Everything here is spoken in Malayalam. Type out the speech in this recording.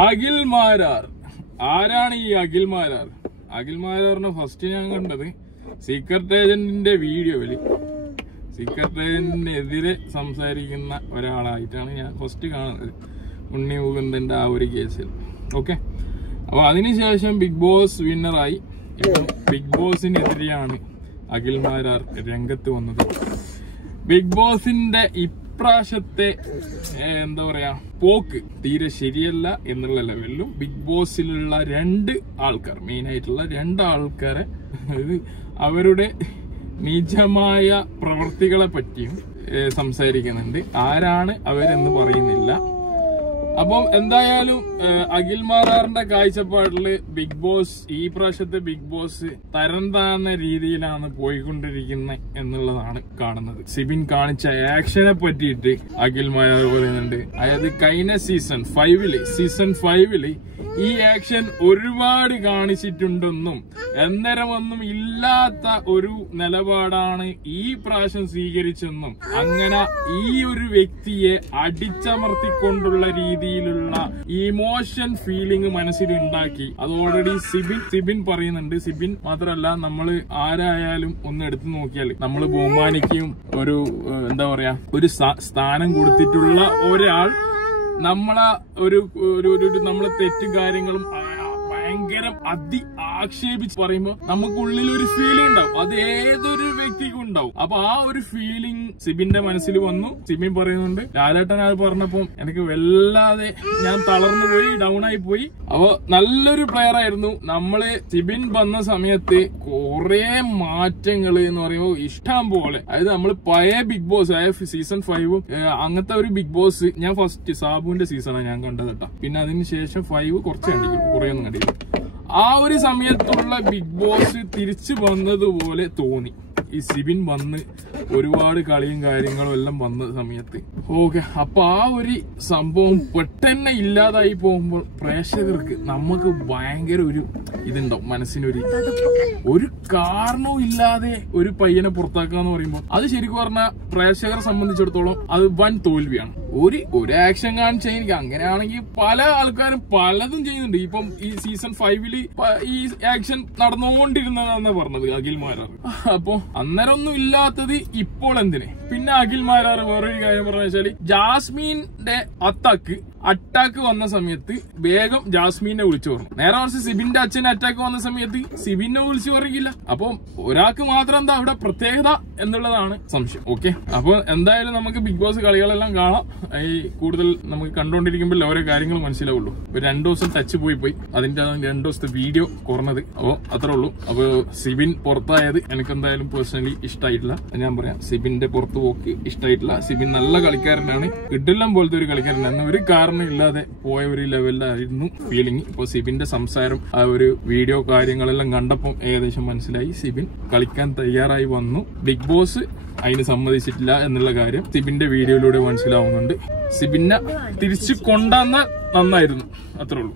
അഖിൽ മാരാർ. ആരാണ് ഈ അഖിൽ മാരാർ? അഖിൽ മാരാറിനെ ഫസ്റ്റ് ഞാൻ കണ്ടത് സീക്രട്ട് ഏജന്റിന്റെ വീഡിയോയില് സീക്രട്ട് ഏജന്റിനെതിരെ സംസാരിക്കുന്ന ഒരാളായിട്ടാണ് ഞാൻ ഫസ്റ്റ് കാണുന്നത്, ഉണ്ണി മുകുന്ദന്റെ ആ ഒരു കേസിൽ. ഓക്കെ, അപ്പൊ അതിനുശേഷം ബിഗ് ബോസ് വിന്നറായി. ഇപ്പം ബിഗ് ബോസിനെതിരെയാണ് അഖിൽ മാരാർ രംഗത്ത് വന്നത്. ബിഗ് ബോസിന്റെ ഇപ്രാവശ്യത്തെ എന്താ പറയാ പോക്ക് തീരെ ശരിയല്ല എന്നുള്ള ലെവലിലും ബിഗ് ബോസിലുള്ള മെയിൻ ആയിട്ടുള്ള രണ്ട് ആൾക്കാരെ അവരുടെ നീചമായ പ്രവൃത്തികളെ പറ്റിയും സംസാരിക്കുന്നുണ്ട്. ആരാണ് അവരെന്ന് പറയുന്നില്ല. അപ്പം എന്തായാലും അഖിൽ മാരാറിന്റെ കാഴ്ചപ്പാടില് ബിഗ് ബോസ് ഈ പ്രാവശ്യത്തെ ബിഗ് ബോസ് തരം താഴ്ന്ന രീതിയിലാണ് പോയിക്കൊണ്ടിരിക്കുന്നത് എന്നുള്ളതാണ് കാണുന്നത്. സിബിൻ കാണിച്ച ആക്ഷനെ പറ്റിയിട്ട് അഖിൽ മാരാർ പറയുന്നുണ്ട്. അതായത് കഴിഞ്ഞ സീസൺ 5 ഈ ആക്ഷൻ ഒരുപാട് കാണിച്ചിട്ടുണ്ടെന്നും അന്നേരമൊന്നും ഇല്ലാത്ത ഒരു നിലപാടാണ് ഈ പ്രാവശ്യം സ്വീകരിച്ചെന്നും അങ്ങനെ ഈ ഒരു വ്യക്തിയെ അടിച്ചമർത്തിക്കൊണ്ടുള്ള രീതിയിലുള്ള ഇമോഷൻ ഫീലിംഗ് മനസ്സിലുണ്ടാക്കി. അത് ഓൾറെഡി സിബിൻ പറയുന്നുണ്ട്. സിബിൻ മാത്രമല്ല, നമ്മള് ആരായാലും ഒന്ന് എടുത്തു നോക്കിയാൽ നമ്മൾ ബഹുമാനിക്കും ഒരു എന്താ പറയാ ഒരു സ്ഥാനം കൊടുത്തിട്ടുള്ള ഒരാൾ നമ്മളെ നമ്മളെ തെറ്റും കാര്യങ്ങളും ഭയങ്കര ആക്ഷേപിച്ച് പറയുമ്പോ നമുക്കുള്ളിൽ ഒരു ഫീലിംഗ് ഉണ്ടാവും. അത് ഏതൊരു വ്യക്തിക്കും ഉണ്ടാവും. അപ്പൊ ആ ഒരു ഫീലിംഗ് സിബിന്റെ മനസ്സിൽ വന്നു. സിബിൻ പറയുന്നുണ്ട്, ലാലേട്ടൻ അത് പറഞ്ഞപ്പോ എനിക്ക് വല്ലാതെ ഞാൻ തളർന്നു പോയി, ഡൗൺ ആയി പോയി. അപ്പൊ നല്ലൊരു പ്ലെയർ ആയിരുന്നു. നമ്മള് സിബിൻ വന്ന സമയത്ത് കുറെ മാറ്റങ്ങൾ എന്ന് പറയുമ്പോൾ ഇഷ്ടം പോലെ. അതായത് നമ്മള് പഴയ ബിഗ് ബോസ് ആയ സീസൺ 5 അങ്ങനത്തെ ഒരു ബിഗ് ബോസ് ഞാൻ ഫസ്റ്റ് സാബുവിന്റെ സീസണാണ് ഞാൻ കണ്ടത് കേട്ടോ. പിന്നെ അതിന് ശേഷം 5 കുറച്ച് കണ്ടിരിക്കും, കുറെ ഒന്നും കണ്ടിരിക്കും. ആ ഒരു സമയത്തുള്ള ബിഗ് ബോസ് തിരിച്ചു വന്നതുപോലെ തോന്നി ഈ സിബിൻ വന്ന് ഒരുപാട് കളിയും കാര്യങ്ങളും എല്ലാം വന്ന സമയത്ത്. ഓക്കെ, അപ്പൊ ആ ഒരു സംഭവം പെട്ടെന്ന് ഇല്ലാതായി പോകുമ്പോൾ പ്രേക്ഷകർക്ക് നമുക്ക് ഭയങ്കര ഒരു ഇതുണ്ടാവും, മനസ്സിനൊരു കാരണവും ഇല്ലാതെ ഒരു പയ്യനെ പുറത്താക്കുക എന്ന് പറയുമ്പോൾ അത് ശരിക്കും പറഞ്ഞാൽ പ്രേക്ഷകരെ സംബന്ധിച്ചിടത്തോളം അത് വൻ തോൽവിയാണ്. ഒരു ആക്ഷൻ കാണിച്ച എനിക്ക് അങ്ങനെയാണെങ്കിൽ പല ആൾക്കാരും പലതും ചെയ്യുന്നുണ്ട്. ഇപ്പം ഈ സീസൺ 5 ഈ ആക്ഷൻ നടന്നുകൊണ്ടിരുന്നതാണെന്ന് പറഞ്ഞത് അഖിൽ മാരാർ. അപ്പൊ അന്നേരം ഒന്നും ഇല്ലാത്തത് ഇപ്പോൾ എന്തിന്? പിന്നെ അഖിൽ മാരാർ വേറൊരു കാര്യം പറഞ്ഞു വെച്ചാല് ജാസ്മിന്റെ അറ്റാക്ക് വന്ന സമയത്ത് വേഗം ജാസ്മിനെ വിളിച്ചു പറഞ്ഞു. നേരെ മറിച്ച് സിബിന്റെ അച്ഛന് അറ്റാക്ക് വന്ന സമയത്ത് സിബിനെ വിളിച്ചു പറയില്ല. അപ്പൊ ഒരാൾക്ക് മാത്രം എന്താ അവിടെ പ്രത്യേകത എന്നുള്ളതാണ് സംശയം. ഓക്കെ, അപ്പൊ എന്തായാലും നമുക്ക് ബിഗ് ബോസ് കളികളെല്ലാം കാണാം. ഈ കൂടുതൽ നമുക്ക് കണ്ടുകൊണ്ടിരിക്കുമ്പോൾ ഓരോ കാര്യങ്ങൾ മനസ്സിലാവുള്ളൂ. ഒരു 2 ദിവസം ടച്ച് പോയി അതിന്റെ 2 ദിവസത്തെ വീഡിയോ കുറഞ്ഞത്. അപ്പോ അത്രേ ഉള്ളൂ. അപ്പൊ സിബിൻ പുറത്തായത് എനിക്ക് എന്തായാലും പേഴ്സണലി ഇഷ്ടമായിട്ടില്ല. ഞാൻ പറയാം, സിബിന്റെ പുറത്തു പോക്ക് ഇഷ്ടമായിട്ടില്ല. സിബിൻ നല്ല കളിക്കാരനാണ്, ഇഡെല്ലാം പോലത്തെ ഒരു കളിക്കാരനാണ്. ഒരു കാരണം ഇല്ലാതെ പോയ ഒരു ലെവലിലായിരുന്നു ഫീലിംഗ്. ഇപ്പൊ സിബിന്റെ സംസാരം ആ ഒരു വീഡിയോ കാര്യങ്ങളെല്ലാം കണ്ടപ്പോൾ ഏകദേശം മനസ്സിലായി സിബിൻ കളിക്കാൻ തയ്യാറായി വന്നു. ബിഗ് ബോസ് അതിന് സമ്മതിച്ചിട്ടില്ല എന്നുള്ള കാര്യം സിബിന്റെ വീഡിയോയിലൂടെ മനസ്സിലാവുന്നുണ്ട്. സിബിനെ തിരിച്ചു കൊണ്ടുവന്നാൽ നന്നായിരുന്നു, അത്രേ ഉള്ളൂ.